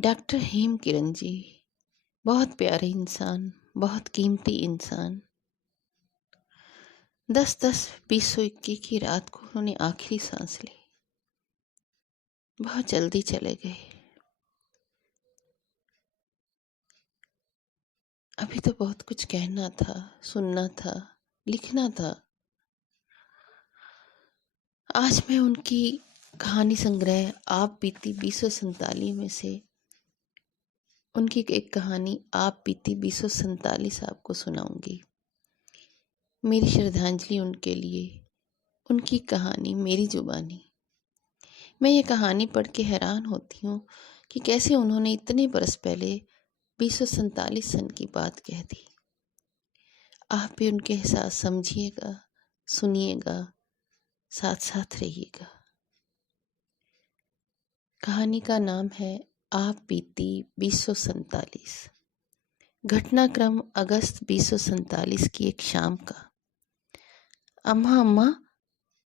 Doctor हेम किरण जी बहुत प्यारे इंसान, बहुत कीमती इंसान। 10-10 2021 की रात को उन्होंने आखिरी सांस ली। बहुत जल्दी चले गए। अभी तो बहुत कुछ कहना था, सुनना था, लिखना था। आज मैं उनकी कहानी संग्रह आप बीती 2047 में से उनकी एक कहानी आप बीती 2047 आपको सुनाऊंगी। मेरी श्रद्धांजलि उनके लिए, उनकी कहानी मेरी जुबानी। मैं ये कहानी पढ़ के हैरान होती हूँ कि कैसे उन्होंने इतने बरस पहले 2047 सन की बात कह दी। आप भी उनके एहसास समझिएगा, सुनिएगा, साथ साथ रहिएगा। कहानी का नाम है आप बीती 2047। घटनाक्रम अगस्त 2047 की एक शाम का। अम्मा अम्मा,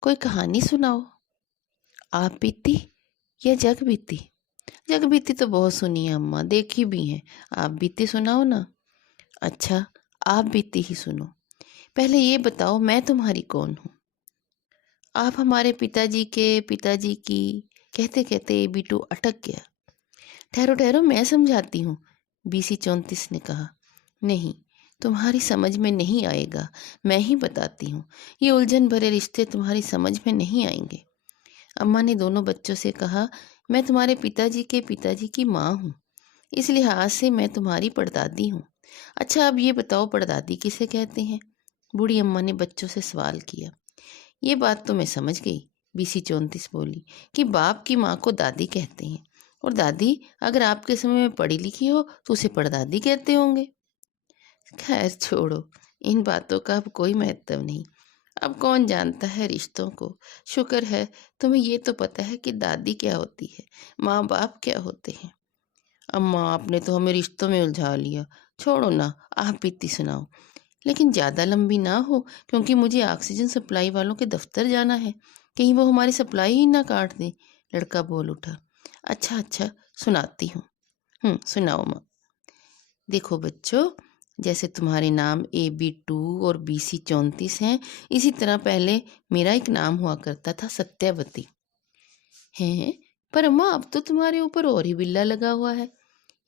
कोई कहानी सुनाओ। आप बीती या जग बीती? जग बीती तो बहुत सुनी है अम्मा, देखी भी है। आप बीती सुनाओ ना। अच्छा, आप बीती ही सुनो। पहले ये बताओ मैं तुम्हारी कौन हूँ? आप हमारे पिताजी के पिताजी की कहते कहते बीटू अटक गया। ठहरो ठहरो, मैं समझाती हूँ, BC 34 ने कहा। नहीं, तुम्हारी समझ में नहीं आएगा, मैं ही बताती हूँ। ये उलझन भरे रिश्ते तुम्हारी समझ में नहीं आएंगे। अम्मा ने दोनों बच्चों से कहा, मैं तुम्हारे पिताजी के पिताजी की माँ हूँ, इस लिहाज से मैं तुम्हारी पड़दादी हूँ। अच्छा, अब ये बताओ पड़दादी किसे कहते हैं? बूढ़ी अम्मा ने बच्चों से सवाल किया। ये बात तो मैं समझ गई, BC 34 बोली, कि बाप की माँ को दादी कहते हैं, और दादी अगर आपके समय में पढ़ी लिखी हो तो उसे पड़दादी कहते होंगे। खैर छोड़ो, इन बातों का अब कोई महत्व नहीं। अब कौन जानता है रिश्तों को। शुक्र है तुम्हें ये तो पता है कि दादी क्या होती है, माँ बाप क्या होते हैं। अम्मा, आपने तो हमें रिश्तों में उलझा लिया। छोड़ो ना, आप बीती सुनाओ, लेकिन ज़्यादा लंबी ना हो, क्योंकि मुझे ऑक्सीजन सप्लाई वालों के दफ्तर जाना है। कहीं वो हमारी सप्लाई ही ना काट दें। लड़का बोल उठा। अच्छा अच्छा, सुनाती हूँ। सुनाओ माँ। देखो बच्चों, जैसे तुम्हारे नाम AB2 और BC 34 हैं, इसी तरह पहले मेरा एक नाम हुआ करता था, सत्यावती। हैं? पर अम्मा, अब तो तुम्हारे ऊपर और ही बिल्ला लगा हुआ है।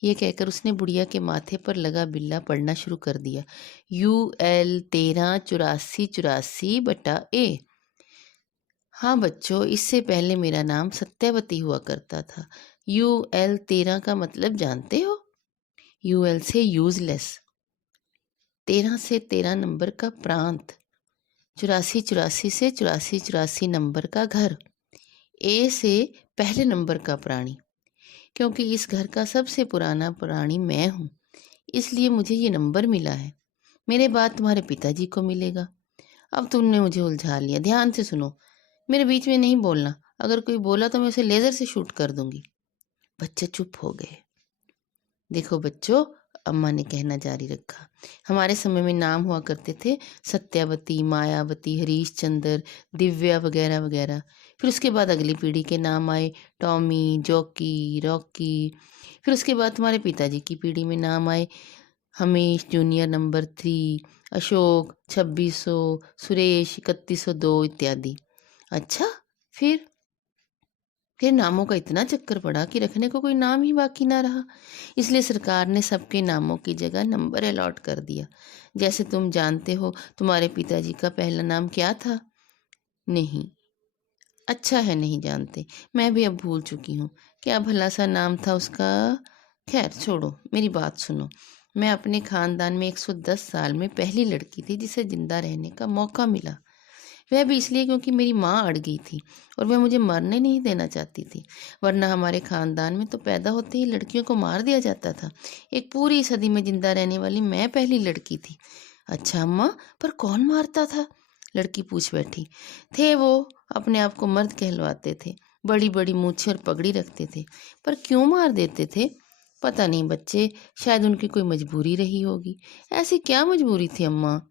ये कहकर उसने बुढ़िया के माथे पर लगा बिल्ला पढ़ना शुरू कर दिया। UL 138484/A। हाँ बच्चों, इससे पहले मेरा नाम सत्यावती हुआ करता था। UL 13 का मतलब जानते हो? UL से यूजलेस, 13 से 13 नंबर का प्रांत, 8484 से 8484 नंबर का घर, A से पहले नंबर का प्राणी। क्योंकि इस घर का सबसे पुराना प्राणी मैं हूँ, इसलिए मुझे ये नंबर मिला है। मेरे बाद तुम्हारे पिताजी को मिलेगा। अब तुमने मुझे उलझा लिया। ध्यान से सुनो, मेरे बीच में नहीं बोलना। अगर कोई बोला तो मैं उसे लेजर से शूट कर दूंगी। बच्चे चुप हो गए। देखो बच्चों, अम्मा ने कहना जारी रखा, हमारे समय में नाम हुआ करते थे सत्यावती, मायावती, हरीश चंद्र, दिव्या वगैरह वगैरह। फिर उसके बाद अगली पीढ़ी के नाम आए, टॉमी, जॉकी, रॉकी। फिर उसके बाद तुम्हारे पिताजी की पीढ़ी में नाम आए, हमेश जूनियर नंबर 3, अशोक 2600, सुरेश 3102 इत्यादि। अच्छा, फिर नामों का इतना चक्कर पड़ा कि रखने को कोई नाम ही बाकी ना रहा। इसलिए सरकार ने सबके नामों की जगह नंबर अलॉट कर दिया। जैसे तुम जानते हो, तुम्हारे पिताजी का पहला नाम क्या था? नहीं? अच्छा है नहीं जानते, मैं भी अब भूल चुकी हूँ। क्या भला सा नाम था उसका? खैर छोड़ो, मेरी बात सुनो। मैं अपने खानदान में 110 साल में पहली लड़की थी जिसे जिंदा रहने का मौका मिला। वह भी इसलिए क्योंकि मेरी माँ अड़ गई थी और वह मुझे मरने नहीं देना चाहती थी। वरना हमारे खानदान में तो पैदा होते ही लड़कियों को मार दिया जाता था। एक पूरी सदी में जिंदा रहने वाली मैं पहली लड़की थी। अच्छा अम्मा, पर कौन मारता था? लड़की पूछ बैठी। थे वो अपने आप को मर्द कहलवाते थे, बड़ी बड़ी मूछें और पगड़ी रखते थे। पर क्यों मार देते थे? पता नहीं बच्चे, शायद उनकी कोई मजबूरी रही होगी। ऐसी क्या मजबूरी थी अम्मा?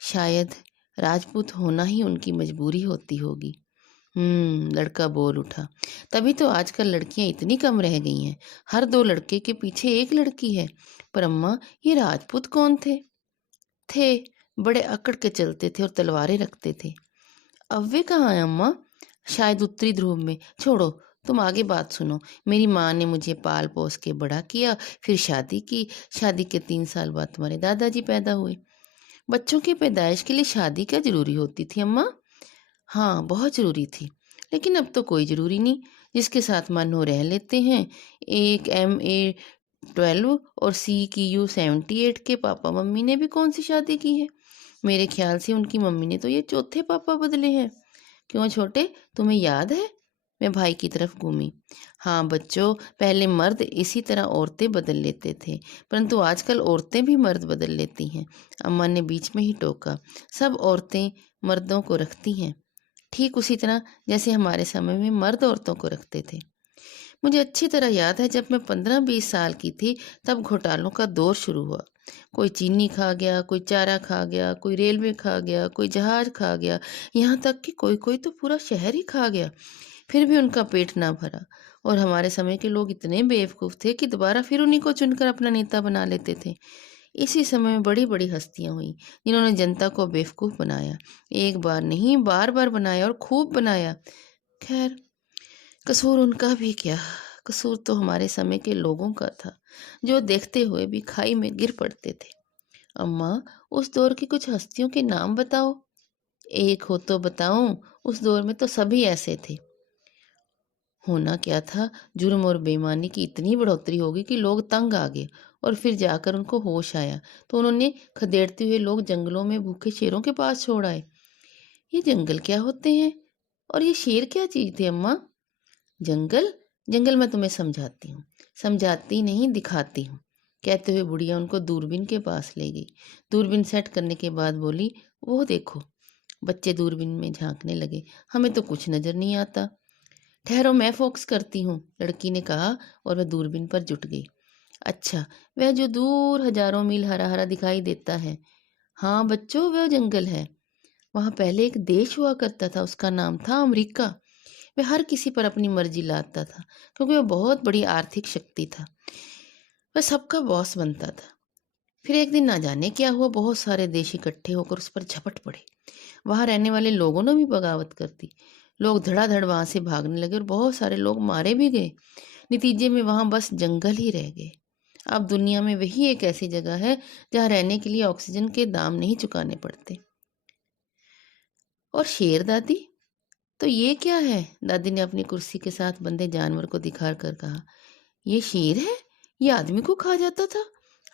शायद राजपूत होना ही उनकी मजबूरी होती होगी। लड़का बोल उठा। तभी तो आजकल लड़कियां इतनी कम रह गई हैं। हर 2 लड़के के पीछे एक लड़की है। पर अम्मा, ये राजपूत कौन थे? थे, बड़े अकड़ के चलते थे और तलवारें रखते थे। अब वे कहाँ हैं अम्मा? शायद उत्तरी ध्रुव में। छोड़ो, तुम आगे बात सुनो। मेरी माँ ने मुझे पाल पोस के बड़ा किया, फिर शादी की। शादी के 3 साल बाद तुम्हारे दादाजी पैदा हुए। बच्चों की पैदाइश के लिए शादी क्या जरूरी होती थी अम्मा? हाँ, बहुत जरूरी थी। लेकिन अब तो कोई जरूरी नहीं। जिसके साथ मन हो रह लेते हैं। एक MA 12 और CQ 78 के पापा मम्मी ने भी कौन सी शादी की है? मेरे ख्याल से उनकी मम्मी ने तो ये चौथे पापा बदले हैं। क्यों छोटे, तुम्हें याद है? मैं भाई की तरफ घूमी। हाँ बच्चों, पहले मर्द इसी तरह औरतें बदल लेते थे, परंतु आजकल औरतें भी मर्द बदल लेती हैं। अम्मा ने बीच में ही टोका। सब औरतें मर्दों को रखती हैं, ठीक उसी तरह जैसे हमारे समय में मर्द औरतों को रखते थे। मुझे अच्छी तरह याद है, जब मैं 15-20 साल की थी तब घोटालों का दौर शुरू हुआ। कोई चीनी खा गया, कोई चारा खा गया, कोई रेलवे खा गया, कोई जहाज खा गया, यहाँ तक कि कोई कोई तो पूरा शहर ही खा गया। फिर भी उनका पेट ना भरा। और हमारे समय के लोग इतने बेवकूफ़ थे कि दोबारा फिर उन्हीं को चुनकर अपना नेता बना लेते थे। इसी समय में बड़ी बड़ी हस्तियां हुई जिन्होंने जनता को बेवकूफ़ बनाया। एक बार नहीं, बार बार बनाया और खूब बनाया। खैर, कसूर उनका भी क्या, कसूर तो हमारे समय के लोगों का था, जो देखते हुए भी खाई में गिर पड़ते थे। अम्मा, उस दौर की कुछ हस्तियों के नाम बताओ। एक हो तो बताऊं, उस दौर में तो सभी ऐसे थे। होना क्या था, जुर्म और बेईमानी की इतनी बढ़ोतरी हो गई कि लोग तंग आ गए। और फिर जाकर उनको होश आया तो उन्होंने खदेड़ते हुए लोग जंगलों में भूखे शेरों के पास छोड़ आए। ये जंगल क्या होते हैं और ये शेर क्या चीज थे अम्मा? जंगल, जंगल मैं तुम्हें समझाती हूँ। समझाती नहीं, दिखाती हूँ। कहते हुए बुढ़िया उनको दूरबीन के पास ले गई। दूरबीन सेट करने के बाद बोली, वो देखो। बच्चे दूरबीन में झांकने लगे। हमें तो कुछ नजर नहीं आता। ठहरो, मैं फोकस करती हूँ, लड़की ने कहा और वह दूरबीन पर जुट गई। अच्छा, वह जो दूर हजारों मील हरा हरा दिखाई देता है, हाँ बच्चों, वह जंगल है। वहां पहले एक देश हुआ करता था, उसका नाम था अमेरिका। वह हर किसी पर अपनी मर्जी लादता था, क्योंकि वह बहुत बड़ी आर्थिक शक्ति था। वह सबका बॉस बनता था। फिर एक दिन ना जाने क्या हुआ, बहुत सारे देश इकट्ठे होकर उस पर झपट पड़े। वहां रहने वाले लोगों ने भी बगावत कर दी। लोग धड़ाधड़ वहां से भागने लगे और बहुत सारे लोग मारे भी गए। नतीजे में वहां बस जंगल ही रह गए। अब दुनिया में वही एक ऐसी जगह है जहां रहने के लिए ऑक्सीजन के दाम नहीं चुकाने पड़ते। और शेर दादी, तो ये क्या है? दादी ने अपनी कुर्सी के साथ बंधे जानवर को दिखा कर कहा। ये शेर है, ये आदमी को खा जाता था।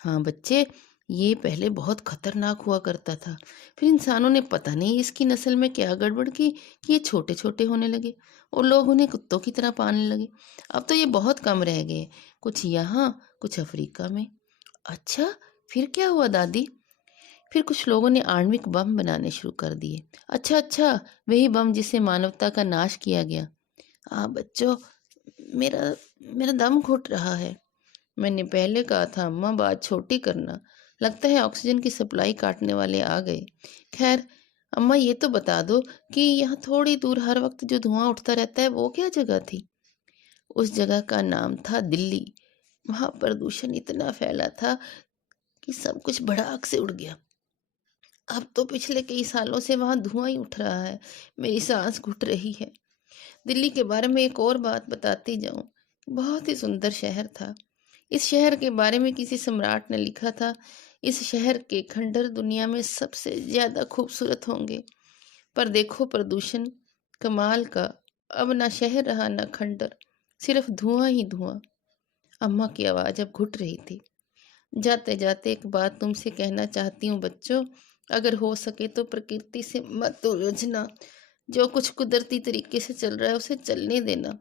हाँ बच्चे, ये पहले बहुत खतरनाक हुआ करता था। फिर इंसानों ने पता नहीं इसकी नस्ल में क्या गड़बड़ की कि ये छोटे छोटे होने लगे और लोग उन्हें कुत्तों की तरह पालने लगे। अब तो ये बहुत कम रह गए, कुछ यहाँ, कुछ अफ्रीका में। अच्छा, फिर क्या हुआ दादी? फिर कुछ लोगों ने आणविक बम बनाने शुरू कर दिए। अच्छा अच्छा, वही बम जिससे मानवता का नाश किया गया। हाँ बच्चों, मेरा मेरा दम घुट रहा है। मैंने पहले कहा था अम्मा, बात छोटी करना। लगता है ऑक्सीजन की सप्लाई काटने वाले आ गए। खैर अम्मा, ये तो बता दो कि यहाँ थोड़ी दूर हर वक्त जो धुआं उठता रहता है वो क्या जगह थी? उस जगह का नाम था दिल्ली। वहाँ प्रदूषण इतना फैला था कि सब कुछ भड़ाक से उड़ गया। अब तो पिछले कई सालों से वहां धुआं ही उठ रहा है। मेरी सांस घुट रही है। दिल्ली के बारे में एक और बात बताती जाऊं, बहुत ही सुंदर शहर था। इस शहर के बारे में किसी सम्राट ने लिखा था, इस शहर के खंडहर दुनिया में सबसे ज्यादा खूबसूरत होंगे। पर देखो प्रदूषण, कमाल का। अब ना शहर रहा ना खंडहर, सिर्फ धुआं ही धुआं। अम्मा की आवाज अब घुट रही थी। जाते जाते एक बात तुमसे कहना चाहती हूँ बच्चों, अगर हो सके तो प्रकृति से मत उलझना। जो कुछ कुदरती तरीके से चल रहा है उसे चलने देना।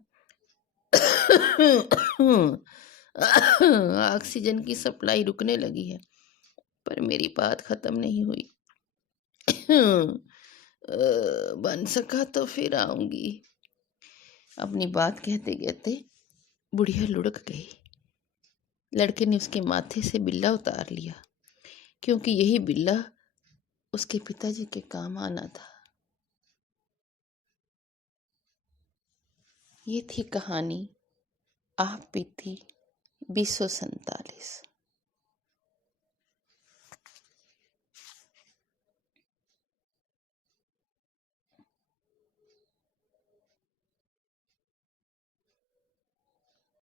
ऑक्सीजन की सप्लाई रुकने लगी है, पर मेरी बात खत्म नहीं हुई। बन सका तो फिर आऊंगी। अपनी बात कहते कहते बुढ़िया लुढ़क गई। लड़के ने उसके माथे से बिल्ला उतार लिया, क्योंकि यही बिल्ला उसके पिताजी के काम आना था। ये थी कहानी आप बीती 2047।